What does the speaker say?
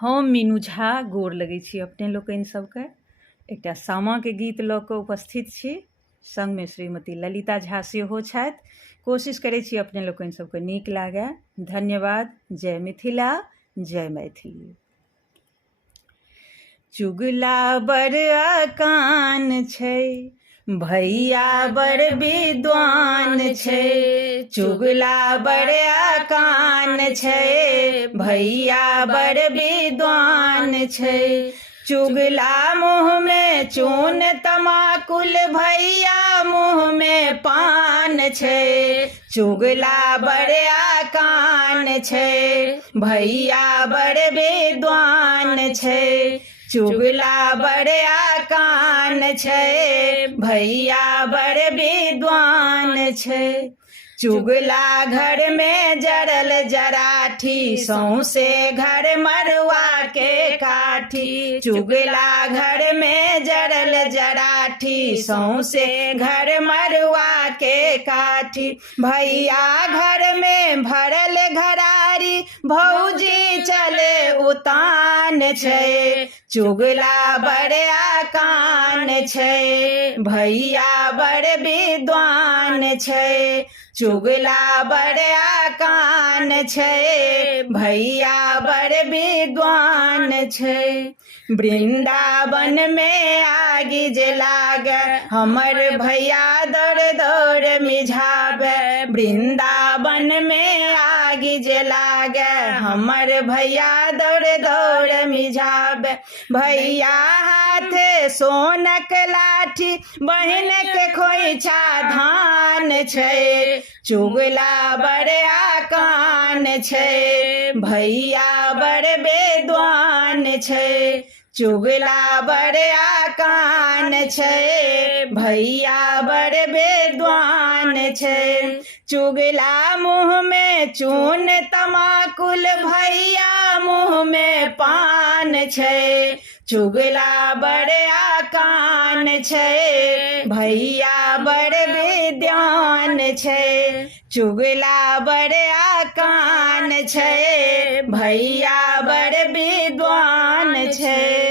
हम मीनू झा गोर लगै छी अपने लोकनि सबके। एकटा सामाके गीत लऽ कऽ उपस्थित छी, संगमे श्रीमती ललिता झा सेहो छथि। कोशिश करै छी अपने लोकनि सबके नीक लागै। धन्यवाद। जय मिथिला, जय मैथिली। चुगला बड़ अकान छै, भैया बड़ विद्वान छै। चुगला बड़ अकान छै, भैया बड़ विद्वान छै। चुगला मुँह में चून तमाकुल, भैया मुँह में पान छै। चुगला बड़ अकान छै, भैया बड़ विद्वान छै। चुगला बड़ अकान छै, भैया बड़ विद्वान छै। चुगला घर में जरल जराठी, सौंसे घर मरुआ के काठी। चुगला घर में जरल जराठी, सौंसे घर मरुआ के काठी। भैया घर में भरल घरारी, भौजी चले उतान छै। चुगला बड़ अकान छै, भैया बड़ विद्वान छै। चुगला बड़ अकान छै, भैया बड़ विद्वान छै। वृंदावन में आगि जे लागे, हमर भैया दौड़ दौड़ मिझावे। वृंदावन में आगि जे लागे, हमर भैया दौड़ दौड़ मिझावे। भैया हाथे सोनक लाठी, बहिनक खोइछा धान छै। चुगला बड़ अकान छै, भैया बड़ विद्वान छै। चुगला बड़ अकान छै, भैया बड़ विद्वान छै। चुगला मुँह में चून तमाकुल, भैया मुँह में पान छै। चुगला बड़ अकान छै, भैया बड़ विद्वान छै। चुगला बड़ अकान छै, भैया बड़ विद्वान छै।